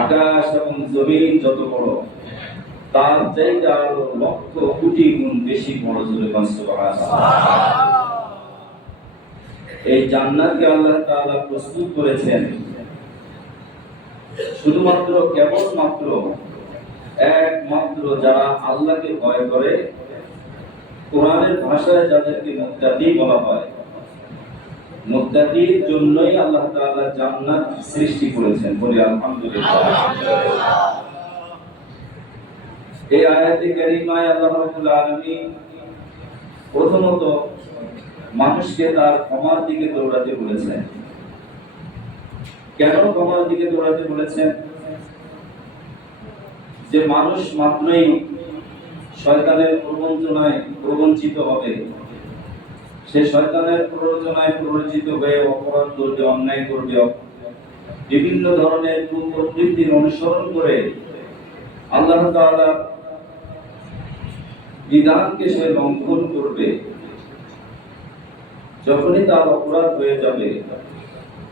আকাশ এবং জমিন যত বড়, তার চাইতে আরো লক্ষ কোটি গুণ বেশি বড়। সুবহানাল্লাহ। এই জান্নাতকে আল্লাহ তাআলা প্রস্তুত করেছেন শুধুমাত্র কেবলমাত্র একমাত্র যারা আল্লাহকে ভয় করে, কোরআনের ভাষায় যাদেরকে মুত্তাকি বলা হয়, মুত্তাকির জন্যই আল্লাহ তাআলা জান্নাত সৃষ্টি করেছেন। বলি আলহামদুলিল্লাহ। এই আয়াতে কারিমায় আল্লাহ রাব্বুল আলামিন প্রথমত মানুষকে তার ক্ষমার দিকে দৌড়াতে বলেছেন। কেন ক্ষমার দিকে দৌড়াতে বলেছেন? যে মানুষ মাত্রই শয়তানের প্রবঞ্চনায় প্রবঞ্চিত হবে, সে শয়তানের প্ররোচনায় প্ররোচিত হয়ে অপরাধ করবে, অন্যায় করবে, বিভিন্ন ধরনের কুপ্রবৃত্তির অনুসরণ করে আল্লাহ তাআলা বিধানকে সে লঙ্ঘন করবে। যখনই তার অপরাধ হয়ে যাবে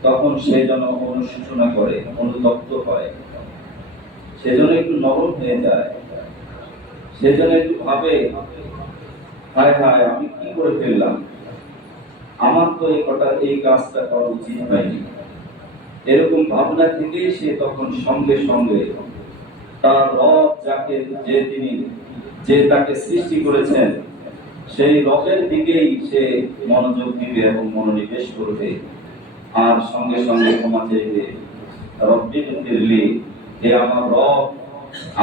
তখন সে যেন অনুশোচনা করে, অনুতপ্ত হয়, সেজন্য একটু নরম হয়ে যায়, সেজন্য একটু ভাবে, হায় হায় আমি কি করে ফেললাম, আমার তো এই কাজটা করা উচিত হয়নি। এরকম ভাবনা থেকেই সে তখন সঙ্গে সঙ্গে তার রব যে তাকে সৃষ্টি করেছেন সেই রবের দিকেই সে মনোযোগ দিবে এবং মনোনিবেশ করবে, আর সঙ্গে সঙ্গে ক্ষমা চাইবে। রব্বি গফিরলি, হে আমার রব,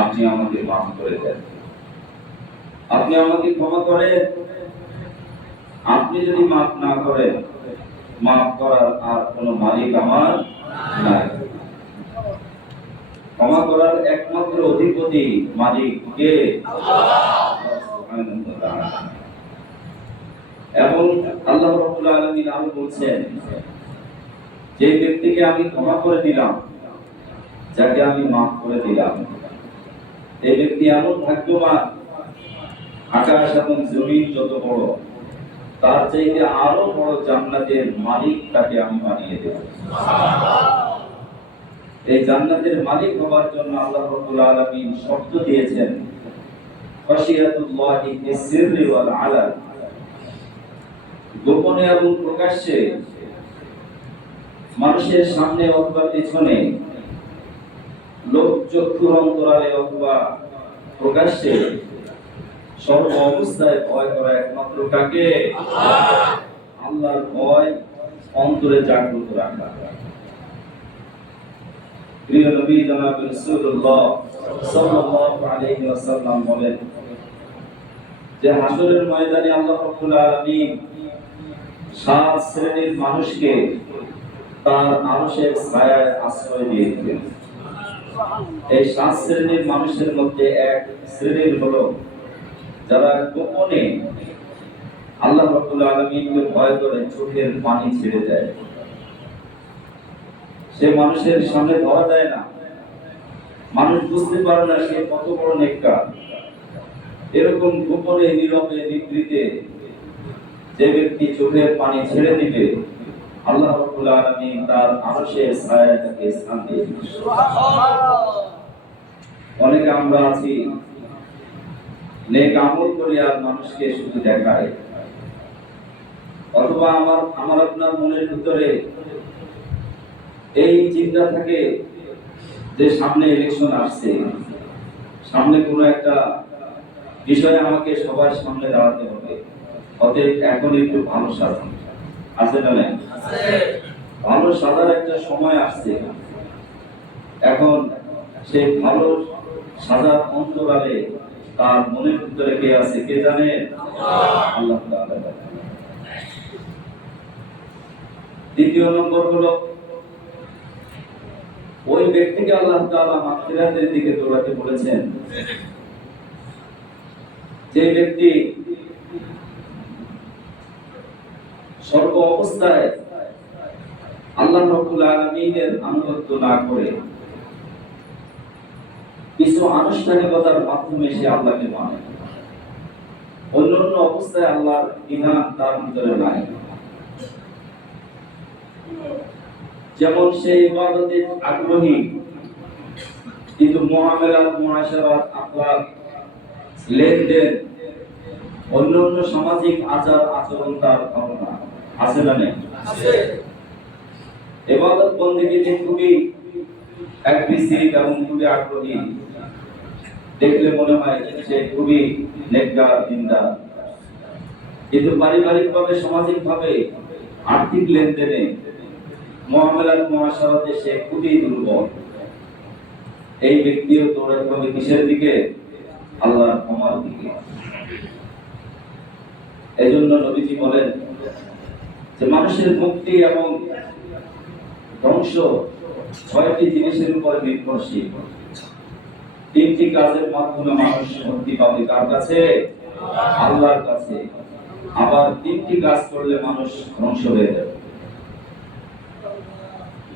আপনি আমাকে মাফ করে দেন, আপনি আমাকে ক্ষমা করেন। আপনি যদি মাফ না করেন, মাফ করার আর কোনো মালিক আমার নাই। ক্ষমা করার একমাত্র অধিপতি মালিক কে? আল্লাহ। এবং আল্লাহ রাব্বুল আলামিন আরো বলছেন, যে ব্যক্তিকে আমি ক্ষমা করে দিলাম, যাকে আমি মাফ করে দিলাম, এই ব্যক্তি এমন ভাগ্যবান, আকাশ এবং জমিন যত বড়, তার চাইতে আরো বড় জান্নাতের মালিক তাকে আমি বানিয়ে দেব। এই জান্নাতের মালিক হবার জন্য আল্লাহ রাব্বুল আলামিন শর্ত দিয়েছেন, খাশিয়াতুল্লাহি ফিস-সিররি ওয়াল আলান, গোপনে এবং প্রকাশ্যে, মানুষের সামনে অথবা পেছনে, লোক চক্ষুর অন্তরালে অথবা প্রকাশ্যে, সর্ব অবস্থায় ভয় করা একমাত্র কাকে? আল্লাহর ভয় অন্তরে জাগ্রত রাখা। প্রিয় নবী জনাব রাসূলুল্লাহ সাল্লাল্লাহু আলাইহি ওয়াসাল্লাম বলেন যে হাসরের ময়দানে আল্লাহ রাব্বুল আলামিন 7 শ্রেণীর মানুষকে তার আরশের ছায়ায় আশ্রয় দিয়ে দিবেন। এই 7 শ্রেণীর মানুষের মধ্যে এক শ্রেণীর হলো যারা গোপনে আল্লাহ রাব্বুল আলামিনকে ভয় করে চোখের পানি ছেড়ে দেয়। সে মানুষের সামনে ধরা দেয় না, মানুষ বুঝতে পারে না সে কত বড় নেককার। এরকম গোপনে নীরবে নিভৃতে যে ব্যক্তি চোখের পানি ছেড়ে দিবে, আল্লাহ রাব্বুল আলামিন তার আরশের ছায়ায় তাকে স্থান দিয়ে দিবেন। অনেকে আমরা আছি নেক আমল করি আর মানুষকে শুধু দেখায়, অথবা আমার আপনার মনের ভিতরে এই চিন্তা থাকে যে সামনে ইলেকশন আসছে, সামনে কোনো একটা বিষয়ে আমাকে সবার সামনে দাঁড়াতে হবে, অতএব এখন একটু ভালো সাজান। আছে না? ভালো সাজার একটা সময় আসছে। এখন সে ভালো সাজার অন্তরালে তার মনের ভিতরে কে আছে, কে জানে? আল্লাহ তাআলা। দ্বিতীয় নম্বর হলো ওই ব্যক্তিকে আল্লাহ তাআলা মাগফিরাতের দিকে দৌড়াতে বলেছেন, যে ব্যক্তি সর্ব অবস্থায় আল্লাহ রাব্বুল আলামিনের আনুগত্য না করে কিছু আনুষ্ঠানিকতার মাধ্যমে সে আল্লাহকে মানে, অন্যান্য অবস্থায় আল্লাহর বিধান তার ভিতরে নাই। যেমন সে ইবাদতে আগ্রহী, কিন্তু মুআমালাত, মুআশারাত, আখলাক, লেনদেন, অন্যান্য সামাজিক আচার আচরণ তার ভালো না। আছে না নেই? আছে। ইবাদত বন্দেগীতে খুবই অ্যাগ্রেসিভ এবং খুবই আগ্রহী, দেখলে মনে হয় সে খুবই নেককার দিনদার, কিন্তু পারিবারিকভাবে, সামাজিকভাবে, আর্থিক লেনদেনে, মুআমালাত, মুআশারাতে সে খুবই দুর্বল। এই ব্যক্তিও দৌড়াতে হবে কিসের দিকে? আল্লাহর ক্ষমার দিকে। এজন্য নবীজি বলেন যে মানুষের মুক্তি এবং ধ্বংস ৬টি জিনিসের উপর নির্ভরশীল। ৩টি কাজের মাধ্যমে মানুষ মুক্তি পাবে কার কাছে? আল্লাহর কাছে। আবার ৩টি কাজ করলে মানুষ ধ্বংস হয়ে যাবে।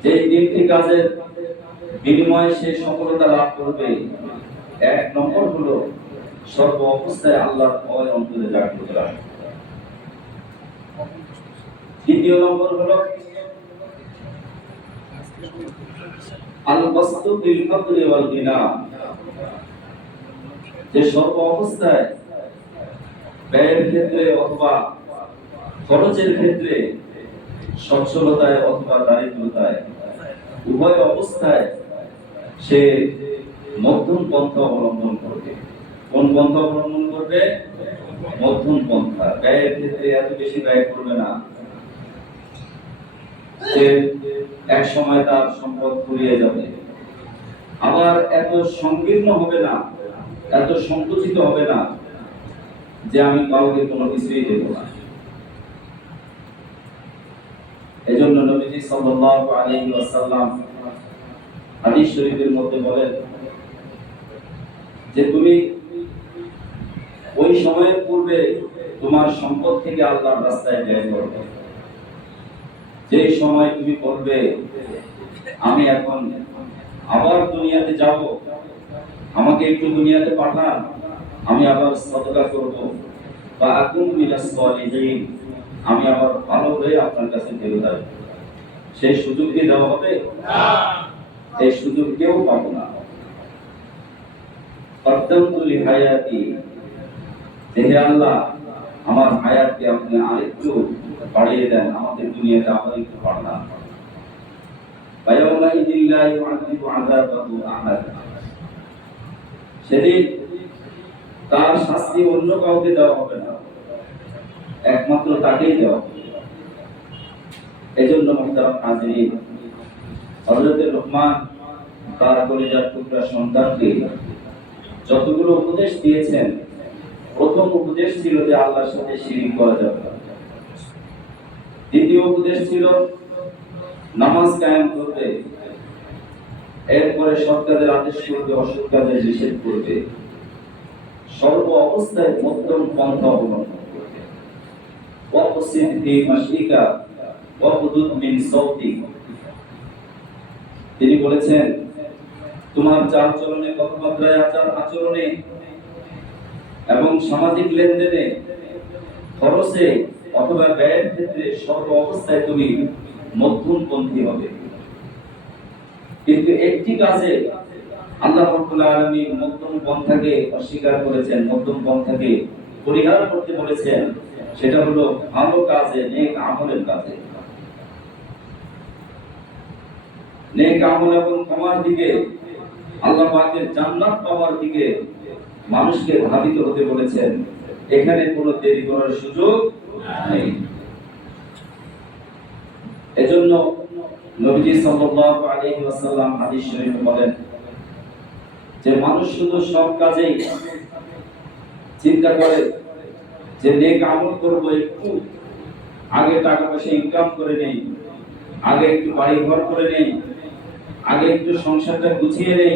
যে ৩টি কাজের বিনিময়ে সে সফলতা লাভ করবে, ১ নম্বর হলো সর্ব অবস্থায় আল্লাহর ভয় অন্তরে জাগ্রত রাখা। ২য় নম্বর হলো আল বাসতু বিল ফাদলি ওয়াল গিনা, যে সর্ব অবস্থায় ব্যয়ের ক্ষেত্রে অথবা খরচের ক্ষেত্রে, সচ্ছলতায় অথবা দারিদ্রতায়, উভয় অবস্থায় সে মধ্যম পন্থা অবলম্বন করবে। কোন পন্থা অবলম্বন করবে? মধ্যম পন্থা। ব্যয়ের ক্ষেত্রে এত বেশি ব্যয় করবে না যে এক সময় তার সম্পদ ফুরিয়ে যাবে, আবার এত সংকীর্ণ হবে না, এত সংকুচিত হবে না যে আমি কাউকে কোনো কিছুই দেব না। এজন্য নবীজি সাল্লাল্লাহু আলাইহি ওয়াসাল্লাম হাদিস শরীফের মধ্যে বলেন যে তুমি ওই সময়ের পূর্বে তোমার সম্পদ থেকে আল্লাহর রাস্তায় ব্যয় করবে। যে সময় তুমি বলবে আমি এখন আবার দুনিয়াতে যাব, আমাকে একটু দুনিয়াতে পাঠান, আমি আবার সাদকা করব, বা আকুম মিনাস সালিহিন, আমি আবার ভালো হয়ে আপনার কাছে ফেরত আসব, সেই সুযোগ কি দেওয়া হবে? না, এই সুযোগ কেউ পাবে না। কদ্দামতু লিহায়াতি, হে আল্লাহ আমার হায়াতকে আপনি আরেকটু বাড়িয়ে দেন, আমাদের দুনিয়াতে আবার একটু পাঠান। ফায়াউমা ইযিল লা ইউআযিবু আযাবাহু আহাদ, সেদিন তার শাস্তি অন্য কাউকে দেওয়া হবে না, একমাত্র তাকেই দেওয়া হবে। এজন্য মুহতারাম হাজিরিন, হযরত লোকমান তার কলিজার টুকরা সন্তানকে যতগুলো উপদেশ দিয়েছেন, প্রথম উপদেশ ছিল যে আল্লাহর সাথে শিরক করা যাবে না। দ্বিতীয় উপদেশ ছিল নামাজ কায়েম করবে, এরপরে সৎ কাজের আদেশ করবে, অসৎ কাজের নিষেধ করবে, সর্ব অবস্থায় মধ্যম পন্থা অবলম্বন করবে। ওয়াকসিদ ফি মাশরিকা ওয়াকুদুদ মিন সাওতিক, তিনি বলেছেন তোমার চালচলনে, কথাবার্তায়, আচার আচরণে এবং সামাজিক লেনদেনে, খরচে অথবা ব্যয়ের ক্ষেত্রে সর্ব অবস্থায় তুমি মধ্যমপন্থী হবে। কিন্তু একটি কাজে আল্লাহ রাব্বুল আলামিন মধ্যম পন্থাকে অস্বীকার করেছেন, মধ্যম পন্থাকে পরিহার করতে বলেছেন, সেটা হলো ভালো কাজে, নেক আমলের কাজে। নেক আমল এবং ক্ষমার দিকে, আল্লাহ পাকের জান্নাত পাওয়ার দিকে মানুষকে ধাবিত হতে বলেছেন। এখানে কোনো দেরি করার সুযোগ নেই। এজন্য নবীজি সাল্লাল্লাহু আলাইহি ওয়াসাল্লাম হাদিস শরীফে বলেন যে মানুষ শুধু সব কাজেই চিন্তা করে যে নেক আমল করব, একটু আগে টাকা পয়সা ইনকাম করে নেই, আগে একটু বাড়ি ঘর করে নেই, আগে একটু সংসারটা গুছিয়ে নেই,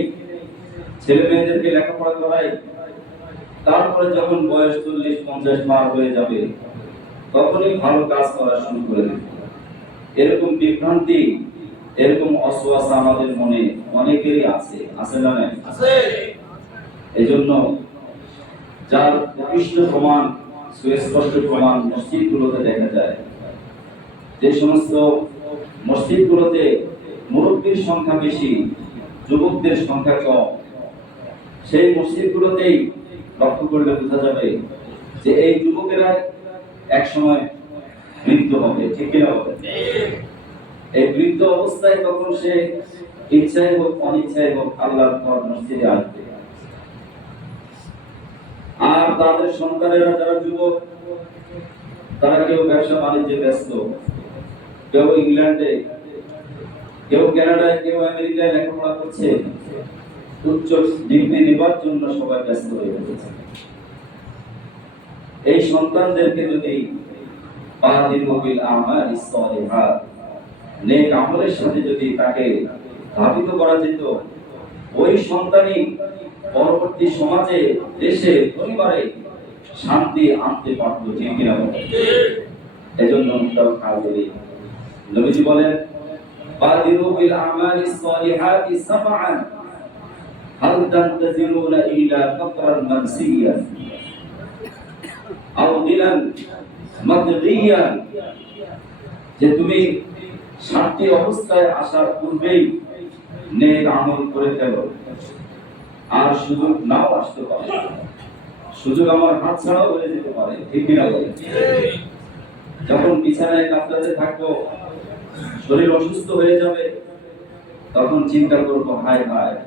ছেলে মেয়েদেরকে লেখাপড়া করাই, তারপরে যখন বয়স 40-50 পার হয়ে যাবে তখনই ভালো কাজ করা শুরু করে দেবে। এরকম বিভ্রান্তি, এরকম অসওয়াসা আমাদের মনে অনেকেরই আছে, আছে না? আছে। এজন্য যার প্রকৃষ্ট প্রমাণ, সুস্পষ্ট প্রমাণ মসজিদগুলোতে দেখা যায়। যে সমস্ত মসজিদগুলোতে মুরব্বীর সংখ্যা বেশি, যুবকদের সংখ্যা কম, সেই মসজিদগুলোতেই লক্ষ্য করলে বোঝা যাবে যে এই যুবকেরা এক সময় বৃদ্ধ হবে, ঠিক কিনা বলেন? এই বৃদ্ধ অবস্থায় তখন সে ইচ্ছায় হোক অনিচ্ছায় হোক আল্লাহর ঘর মসজিদে আসবে। আর তাদের সন্তানেরা যারা যুবক, তারা কেউ ব্যবসা বাণিজ্যে ব্যস্ত, কেউ ইংল্যান্ডে, কেউ কানাডায়, কেউ আমেরিকায় লেখাপড়া করছে, উচ্চ ডিগ্রি নেবার জন্য সবাই ব্যস্ত হয়ে পড়েছে। এই সন্তানদেরকে যদি বাদিরুল আমালিস সালিহাত, নেক আমলের সাথে যদি তাকে ধাবিত করা যেত, ওই সন্তানই পরবর্তী সমাজে, দেশে, পরিবারে শান্তি আনতে পারত, ঠিক কিনা বলেন? এজন্য নবীজি বলেন বাদিরুল আমালিস সালিহাতি সাবআন হাল তানতাজিরুনা ইলা ফাকরান মানসিয়ান আও দিলান মাদদিয়ান, যে তুমি শান্তি অবস্থায় আসার পূর্বেই নেক আমল করে ফেলো, আর সুযোগ নাও আসতে পারে, সুযোগ আমার হাত ছাড়াও হয়ে যেতে পারে, ঠিক কিনা বলেন? যখন বিছানায় কাতরাতে থাকবো, শরীর অসুস্থ হয়ে যাবে, তখন চিন্তা করবো হায় হায়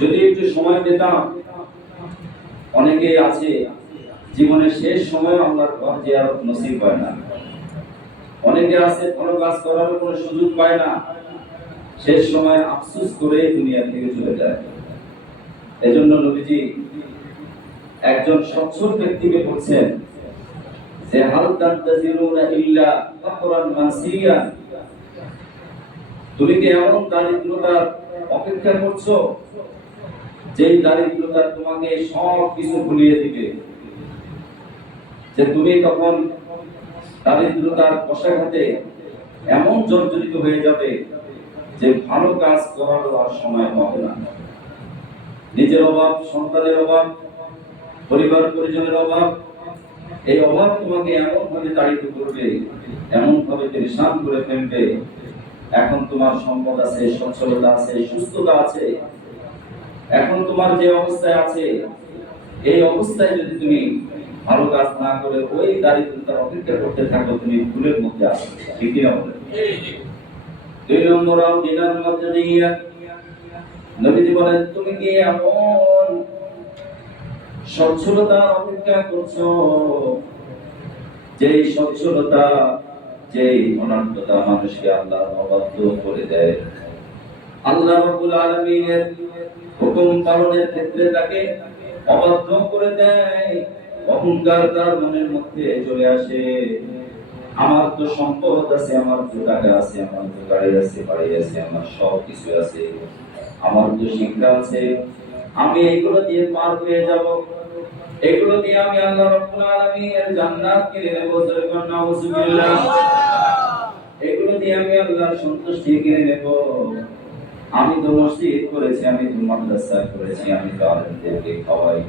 যদি একটু সময় পেতাম। অনেকেই আছে জীবনের শেষ সময় আল্লাহর ঘর জিয়ারত নসিব হয় না, অনেকে আছে ভালো কাজ করার কোনো সুযোগ পায় না, শেষ সময় আফসোস করে দুনিয়া থেকে চলে যায়। এজন্য নবীজি একজন সচ্ছল ব্যক্তিকে বলছেন যে হাল তানতাজিরুনা ইল্লা ফাকরান মানসিয়ান, তুমি কি এমন দারিদ্রতার অপেক্ষা করছো যেই দারিদ্রতা তোমাকে সব কিছু ভুলিয়ে দিবে, যে তুমি তখন দারিদ্রতার কষাঘাতে এমন জর্জরিত হয়ে যাবে যে ভালো কাজ করার আর সময় হবে না। নিজের অভাব, সন্তানের অভাব, পরিবার পরিজনের অভাব, এই অভাব তোমাকে এমন ভাবে তাড়িত করবে, এমন ভাবে পেরেশান করে ফেলবে। এখন তোমার সম্পদ আছে, সচ্ছলতা আছে, সুস্থতা আছে, এখন তোমার যে অবস্থায় আছে, এই অবস্থায় যদি তুমি ভালো কাজ না করে ওই দারিদ্রতার অপেক্ষা করতে থাকো, তুমি ভুলের মধ্যে আসো, ঠিক কিনা বলেন? দুই নম্বর দিনার মধ্যে দিয়ে নবীজি বলেন তুমি কি এমন সচ্ছলতা অপেক্ষা করছো যেই সচ্ছলতা, যেই অনন্ততা মানুষকে আল্লাহ অবাধ্য করে দেয়, আল্লাহ রাব্বুল আলামিনের হুকুম পালনের ক্ষেত্রে তাকে অবাধ্য করে দেয়। অহংকার তার মনের মধ্যে চলে আসে, আমার তো সম্পদ আছে, আমার তো টাকা আছে, আমার তো গাড়ি আছে, বাড়ি আছে, আমার সব কিছু আছে, আমার তো শিক্ষা আছে, আমি এগুলো দিয়ে পার হয়ে যাব, এগুলো দিয়ে আমি আল্লাহ রাব্বুল আলামিনের জান্নাত কিনে নেব, জয়গণ নাউজুবিল্লাহ, এগুলো দিয়ে আমি আল্লাহর সন্তুষ্টি কিনে নেব, আমি তো মসজিদ করেছি, আমি তো মাদ্রাসা করেছি, আমি তো আলেমদেরকে খাওয়াই,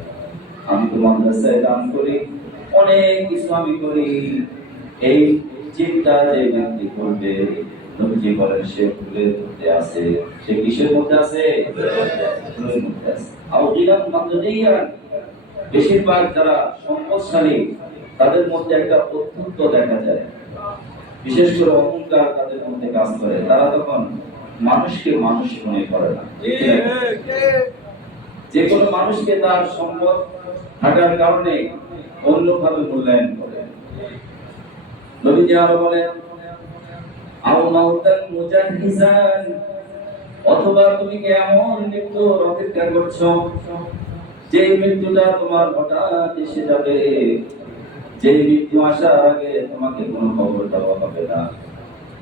আমি তো মাদ্রাসায় দান করি, অনেক কিছু আমি করি। এই চিন্তা যে ব্যক্তি করবে, নবীজি বলেন সে ভুলের মধ্যে আছে। সে কিসের মধ্যে আছে? ভুলের মধ্যে আছে। আউদিলাম মাদদিয়ান, বেশিরভাগ যারা সম্পদশালী তাদের মধ্যে একটা অত্যন্ত দেখা যায়, বিশেষ করে অহংকার তাদের মধ্যে কাজ করে, তারা তখন মানুষকে মানুষ মনে করে না, যে কোনো মানুষকে তার সম্পদ থাকার কারণে অন্যভাবে মূল্যায়ন করে। নবীজি আরো বলেন আও মাউতান মুজাহিজান, অথবা তুমি কি এমন মৃত্যুর অপেক্ষা করছো যে মৃত্যুটা তোমার হঠাৎ এসে যাবে, যে মৃত্যু আসার আগে তোমাকে কোনো খবর দেওয়া হবে না,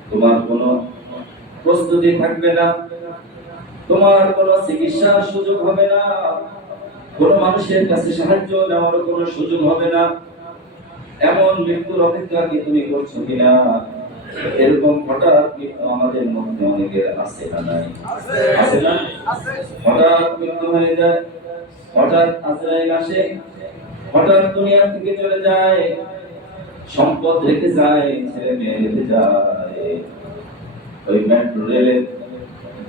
তোমার কোনো প্রস্তুতি থাকবে না, তোমার কোনো চিকিৎসার সুযোগ হবে না, কোনো মানুষের কাছে সাহায্য নেওয়ার কোনো সুযোগ হবে না। এমন মৃত্যুর অপেক্ষা কি তুমি করছো কিনা? এরকম হঠাৎ মৃত্যু আমাদের মধ্যে অনেকের আছে না নাই? আছে না? হঠাৎ মৃত্যু হয়ে যায়, হঠাৎ আজরাইল আসে, হঠাৎ দুনিয়া থেকে চলে যায়, সম্পদ রেখে যায়, ছেলে মেয়ে রেখে যায়, ওই মেট্রো রেলের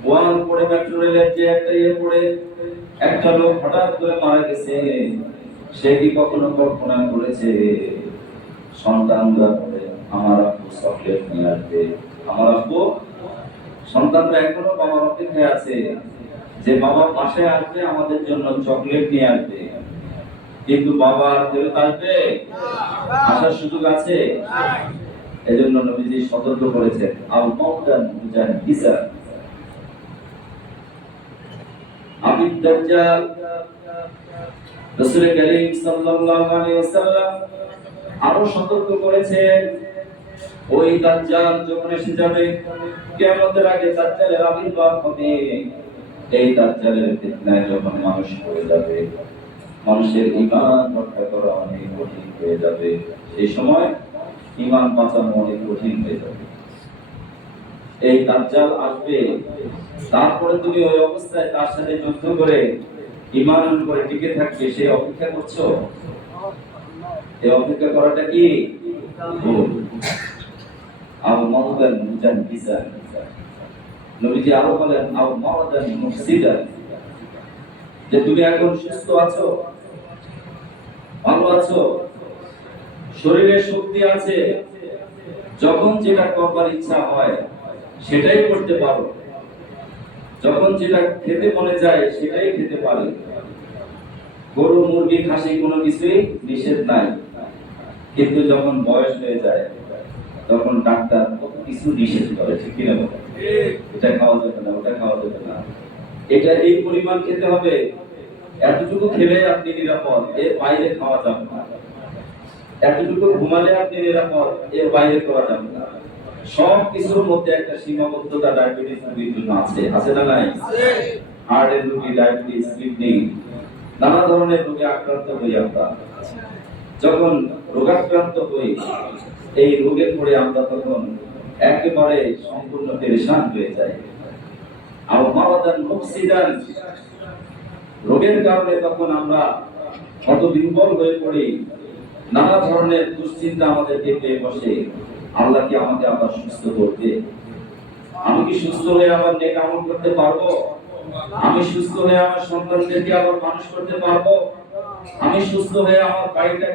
ওয়াল পড়ে মেট্রো রেলের যে একটা ইয়ে পড়ে একটা লোক হঠাৎ করে মারা গেছে, সে কি কখনো কল্পনা করেছে সন্তানরা বলে আমার আব্বু চকলেট নিয়ে আসবে, আমার আব্বু, সন্তানরা এখনো বাবার অপেক্ষায় আছে যে বাবা পাশে আসবে আমাদের জন্য চকলেট নিয়ে আসবে, কিন্তু বাবা আর ফেরত আসবে? আসার সুযোগ আছে? এজন্য নবীজি সতর্ক করেছেন আল মাউতান মুজাহিজা আবিদ দাজ্জাল। রাসূল করিম সাল্লাল্লাহু আলাইহি ওয়াসাল্লাম আরো সতর্ক করেছেন ওই দাজ্জাল যখন এসে যাবে, কিয়ামতের আগে দাজ্জালের আবির্ভাব হবে। এই দাজ্জালের ফিতনায় যখন মানুষ পড়ে যাবে, মানুষের ঈমান রক্ষা করা অনেক কঠিন হয়ে যাবে, সেই সময় ঈমান বাঁচানো অনেক কঠিন হয়ে যাবে। এই দাজ্জাল আসবে, তারপরে তুমি ওই অবস্থায় তার সাথে যুদ্ধ করে ঈমান করে টিকে থাকবে, সেই অপেক্ষা করছো? এই অপেক্ষা করাটা কি ভুল। আও মাউদান মুজাহিজান, নবীজি আরো বলেন আও মাউদান মুফসিদান, যে তুমি এখন সুস্থ আছো, ভালো আছো, শরীরে শক্তি আছে, যখন যেটা করবার ইচ্ছা হয় সেটাই করতে পারো, যখন যেটা খেতে মনে যায় সেটাই খেতে পারো, গরু মুরগি খাসি কোনো কিছুই নিষেধ নাই। কিন্তু যখন বয়স হয়ে যায় তখন ডাক্তার কত কিছু নিষেধ করে, ঠিক কিনা বলো? এটা খাওয়া যাবে না, ওটা খাওয়া যাবে না, এটা এই পরিমাণ খেতে হবে, এতটুকু খেলে আপনি নিরাপদ, এর বাইরে খাওয়া যাবে না, এতটুকু ঘুমালে আপনি নিরাপদ, এর বাইরে করা যাবে না। সব কিছুর মধ্যে একটা সীমাবদ্ধতা ডায়াবেটিস রোগীর জন্য আছে, আছে না নাই? হার্টের রোগী, ডায়াবেটিস, কিডনি, নানা ধরনের রোগে আক্রান্ত হই আমরা। যখন রোগাক্রান্ত হই, এই রোগে পড়ে আমরা তখন একেবারে সম্পূর্ণ পেরেশান হয়ে যাই। আর মারাদান মুফসিদান, রোগের কারণে তখন আমরা কত দুর্বল হয়ে পড়ি, নানা ধরনের দুশ্চিন্তা আমাদেরকে পেয়ে বসে। আল্লাহ কি আমাকে আবার সুস্থ করবে? আমি কি সুস্থ হয়ে আবার নেক আমল করতে পারবো? আমি সুস্থ হয়ে আমার সন্তানদেরকে আবার মানুষ করতে পারবো? আমি সুস্থ হয়ে আমার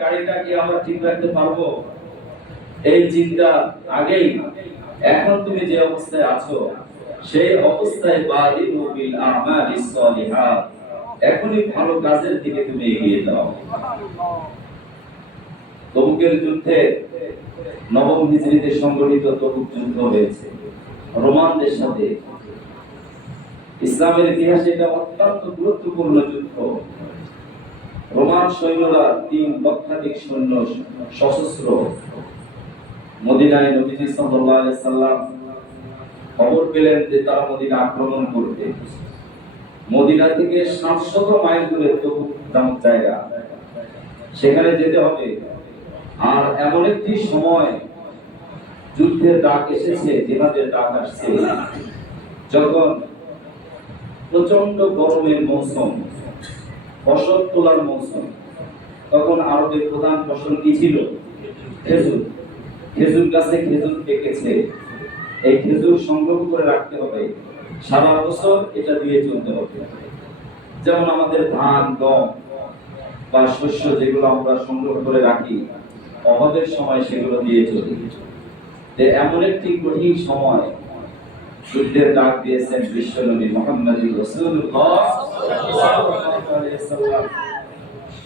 গাড়িটা কি আবার ঠিক রাখতে পারবো? এই চিন্তা আগেই, এখন তুমি যে অবস্থায় আছো সেই অবস্থায় বাদিলু বিল আমালিস সলিহাত, এখনই ভালো কাজের দিকে তুমি এগিয়ে যাও। তবুকের যুদ্ধে, নবম হিজরিতে সংগঠিত তবুক যুদ্ধ হয়েছে রোমানদের সাথে। ইসলামের ইতিহাসে এটা অত্যন্ত গুরুত্বপূর্ণ যুদ্ধ। রোমান সৈন্যরা 3 লক্ষাধিক সৈন্য সশস্ত্র মদিনায়, নবীজি সাল্লাল্লাহু আলাইহি সাল্লাম খবর পেলেন যে তারা মদিনা আক্রমণ করবে। মদিনা থেকে 700 মাইল দূরে তবুক নামক জায়গা, সেখানে যেতে হবে। আর এমন একটি সময় যুদ্ধের ডাক এসেছে, জিহাদের ডাক আসছে, যখন প্রচন্ড গরমের মৌসুম, ফসল তোলার মৌসুম। তখন আরবের প্রধান ফসল কি ছিল? খেজুর। খেজুর গাছে খেজুর পেকেছে, এই খেজুর সংগ্রহ করে রাখতে হবে, সারা বছর এটা দিয়ে চলতে হবে। যেমন আমাদের ধান, গম বা শস্য যেগুলো আমরা সংগ্রহ করে রাখি, অভাবের সময় সেগুলো দিয়ে চলি। এমন একটি কঠিন সময় যুদ্ধের ডাক দিয়েছেন বিশ্বনবী মুহাম্মদ রাসূলুল্লাহ সাল্লাল্লাহু আলাইহি সাল্লাম।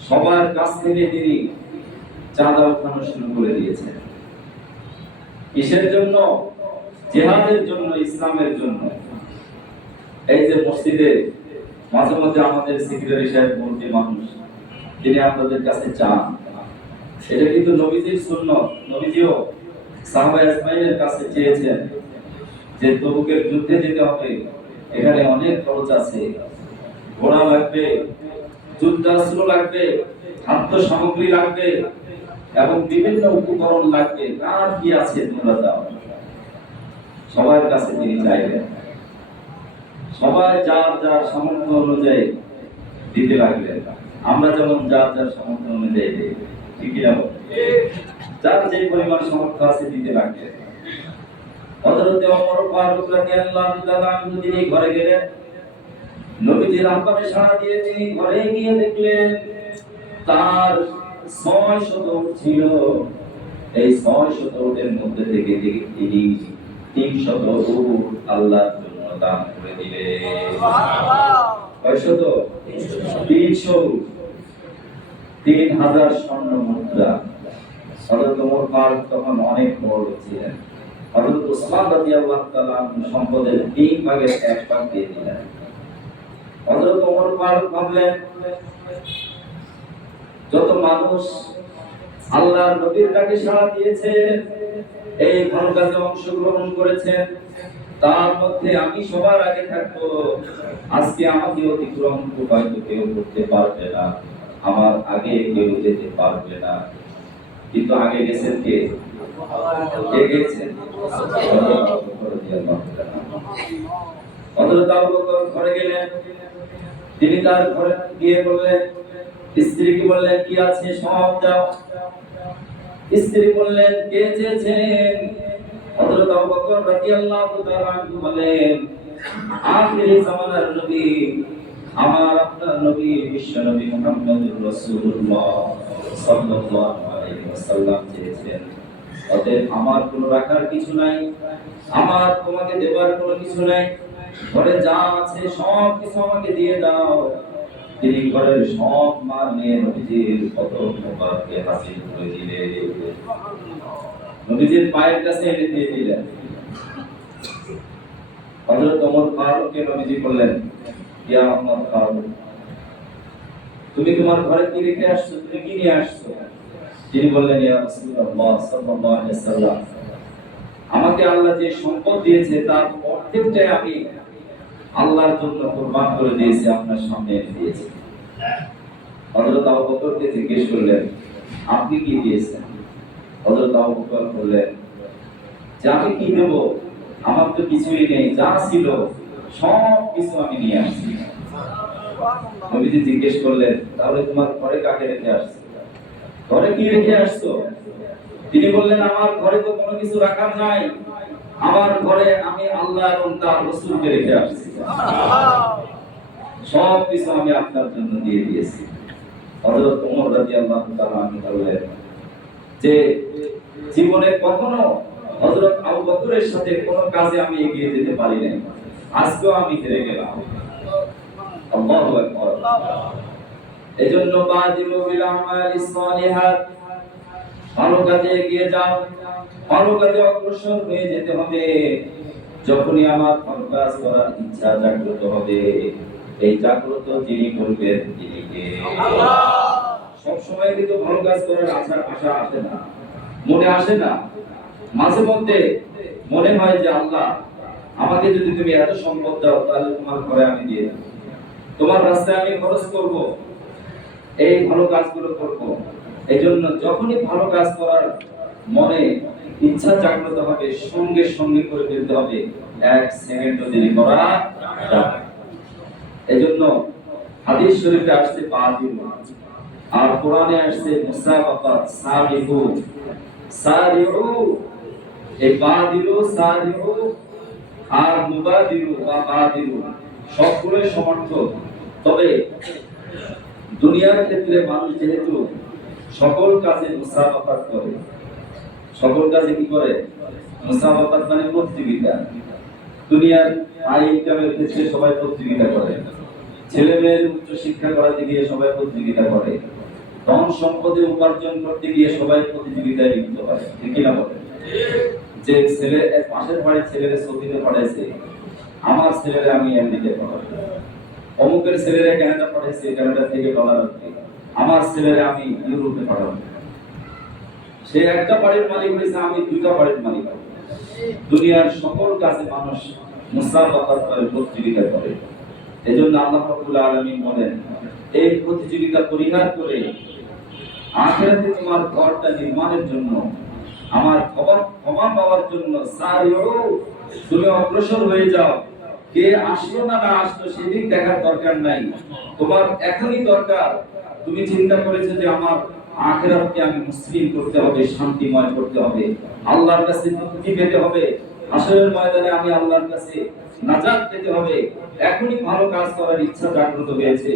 সবার কাছ থেকে তিনি চাঁদা উঠানো শুরু করে দিয়েছেন। কিসের জন্য? জিহাদের জন্য, ইসলামের জন্য। এই যে মসজিদে মাঝে মাঝে আমাদের সেক্রেটারি সাহেব বলতে মানুষ, তিনি আপনাদের কাছে চান, এটা কিন্তু নবীজির সুন্নাত। নবীজিও সাহাবায়ে আজমাইনের কাছে চেয়েছেন যে তবুকের যুদ্ধে যেতে হবে, এখানে অনেক খরচ আছে, ঘোড়া লাগবে, যুদ্ধাস্ত্র লাগবে, খাদ্য সামগ্রী লাগবে এবং বিভিন্ন উপকরণ লাগবে, কার কি আছে তোমরা দাও। সবার কাছে তিনি চাইলেন, সবাই যার যার সামর্থ্য অনুযায়ী দিতে লাগলেন। আমরা যেমন যার যার সামর্থ্য অনুযায়ী দিই, ঠিক না? যার যে পরিমাণ সামর্থ্য আছে দিতে লাগলেন। হযরত ওমর ফারুক রাদিয়াল্লাহু তাআলা আনহু তিনি ঘরে গেলেন, নবীজির আহ্বানে সাড়া দিয়ে তিনি ঘরে গিয়ে দেখলেন তার ৬০০ উট ছিল। এই ৬০০ উটের মধ্যে থেকে তিনি ৩০০ উট আল্লাহর জন্য দান করে দিলেন। কয়শত? ৩০০ উট, ৩০০০ স্বর্ণ মুদ্রা। হযরত ওমর ফারুক তখন অনেক বড় ছিলেন। হযরত উসমান রাদিয়াল্লাহু তাআলা সম্পদের ৩ ভাগের ১ ভাগ দিয়ে দিলেন। হযরত ওমর ফারুক ভাবলেন, যত মানুষ আল্লাহর নবীর ডাকে সাড়া দিয়েছে, এই ভালো কাজে অংশগ্রহণ করেছেন, তার মধ্যে আমি সবার আগে থাকবো। আজকে আমাকে অতিক্রম হয়তো কেউ করতে পারবে না, আমার আগে কেউ যেতে পারবে না। কিন্তু আগে গেছেন কে? কে গেছেন? হযরত আবু বকর ঘরে গেলেন। তিনি তার ঘরে গিয়ে বললেন, স্ত্রীকে বললেন, কি আছে সব দাও। স্ত্রী বললেন, কে চেয়েছেন? হযরত আবু বকর রাদিয়াল্লাহু তাআলা আনহু বলেন, আখিরি জামানার নবী, আমার আপনার নবী বিশ্ব নবী মুহাম্মদুর রাসূলুল্লাহ সাল্লাল্লাহু আলাইহি ওয়াসাল্লাম চেয়েছেন। অতএব আমার কোনো রাখার কিছু নাই, আমার তোমাকে দেবার কোনো কিছু নাই, ঘরে যা আছে সব কিছু আমাকে দিয়ে দাও। তিনি ঘরের সব মাল নিয়ে নবীজির কদম মোবারকে হাসিল করে দিলেন, নবীজির পায়ের কাছে এনে দিয়ে দিলেন। হযরত ওমর ফারুককে নবীজি বললেন, ইয়া ওমর ফারুক, তুমি তোমার ঘরে কি রেখে আসছো? তুমি কি নিয়ে আসছো? তিনি বললেন, ইয়া রাসূলুল্লাহ সাল্লাল্লাহু আলাইহি ওয়াসাল্লাম, আমাকে আল্লাহ যে সম্পদ দিয়েছে তার অর্ধেকটাই আমি আল্লাহর জন্য কুরবান করে দিয়েছি, আপনার সামনে এনে দিয়েছি। হযরত আবু বকরকে জিজ্ঞেস করলেন, আপনি কি দিয়েছেন? হযরত আবু বকর বললেন, যে আমি কি দেব, আমার তো কিছুই নেই, যা ছিল সব কিছু আমি নিয়ে আসছি। নবীজি জিজ্ঞেস করলেন, তাহলে তোমার ঘরে কাকে রেখে আসছো? ঘরে কি রেখে আসছো? তিনি বললেন, আমার ঘরে তো কোনো কিছু রাখার নাই, আমার ঘরে আমি আল্লাহ এবং তার রাসূলকে রেখে আসছি, সব কিছু আমি আপনার জন্য দিয়ে দিয়েছি। হযরত ওমর রাদিয়াল্লাহু তাআলা আনহু বললেন যে জীবনে কখনো হযরত আবু বকরের সাথে কোনো কাজে আমি এগিয়ে যেতে পারি নাই, আজকেও আমি হেরে গেলাম। আল্লাহু আকবার। এজন্য বাদিরু বিল আমালিস সালিহাত, ভালো কাজে এগিয়ে যাও, ভালো কাজে অগ্রসর হয়ে যেতে হবে। যখনই আমার ভালো কাজ করার ইচ্ছা জাগ্রত হবে, এই জাগ্রত যিনি করবেন তিনি কে? আল্লাহ। সব সময় কিন্তু ভালো কাজ করার আশা আসে না, মনে আসে না। মাঝে মধ্যে মনে হয় যে আল্লাহ, আমাকে যদি তুমি এত সম্পদ দাও, তাহলে তোমার ঘরে আমি দিয়ে দেব, তোমার রাস্তায় আমি খরচ করব, এই ভালো কাজগুলো করব। এজন্য যখনই ভালো কাজ করার মনে ইচ্ছা জাগ্রত হবে, সঙ্গে সঙ্গে করে ফেলতে হবে, এক সেকেন্ডও দেরি করা যাবে না। এজন্য হাদিস শরীফে আসছে বাদিরু, আর কোরআনে আসছে মুসাবাকাত, সাবিকু, সারিউ। এই বাদিরু, সারিউ আর মুবাদিরু বা বাদিরু সবগুলোই সমর্থক। তবে দুনিয়ার ক্ষেত্রে মানুষ যেহেতু সকল কাজে মুসাবাকাত করে, সকল কাজে কি করে? মুসাবাকাত মানে প্রতিযোগিতা। দুনিয়ার আয় ইনকামের ক্ষেত্রে সবাই প্রতিযোগিতা করে, ছেলে মেয়ের উচ্চ শিক্ষা করাতে গিয়ে সবাই প্রতিযোগিতা করে, ধন সম্পদে উপার্জন করতে গিয়ে সবাই প্রতিযোগিতায় লিপ্ত হয়, ঠিক না বলে? যে ছেলে পাশের বাড়ির ছেলেরা সৌদিতে পড়াইছে, আমার ছেলেরা আমি আমেরিকায় পড়াবো, অমুকের ছেলেরা কানাডা পড়াইছে, কানাডা থেকে ডলার আসবে, আমার ছেলেরা আমি ইউরোপে পড়াবো। সে একটা বাড়ির মালিক হয়েছে, আমি দুইটা বাড়ির মালিক হব। দুনিয়ার সকল কাজে মানুষ মুসাবাকাত করে, প্রতিযোগিতা করে। এজন্য আল্লাহ রাব্বুল আলামিন বলেন, এই প্রতিযোগিতা পরিহার করে আখিরাতে তোমার ঘরটা নির্মাণের জন্য, আমার ক্ষমা পাওয়ার জন্য সারিউ, তুমি অগ্রসর হয়ে যাও। কে আসলো না না আসলো সেদিক দেখার দরকার নাই, তোমার এখনই দরকার, তুমি চিন্তা করেছো যে আমার আখিরাতকে আমি মুসলিম করতে হবে, শান্তিময় করতে হবে, আল্লাহর কাছে মুক্তি পেতে হবে, হাসরের ময়দানে আমি আল্লাহর কাছে নাজাত পেতে হবে, এখনই ভালো কাজ করার ইচ্ছা জাগ্রত হয়েছে,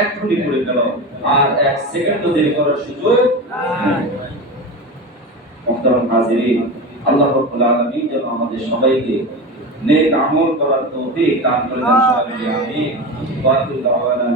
এখনই করে ফেলো, আর এক সেকেন্ডও দেরি করার সুযোগ নাই। মুহতারাম হাজিরিন, আল্লাহ রাব্বুল আলামিন যেন আমাদের সবাইকে নেক আমল করার তৌফিক দান করে দেন। আমিন। ওয়া আখিরু দাওয়ানা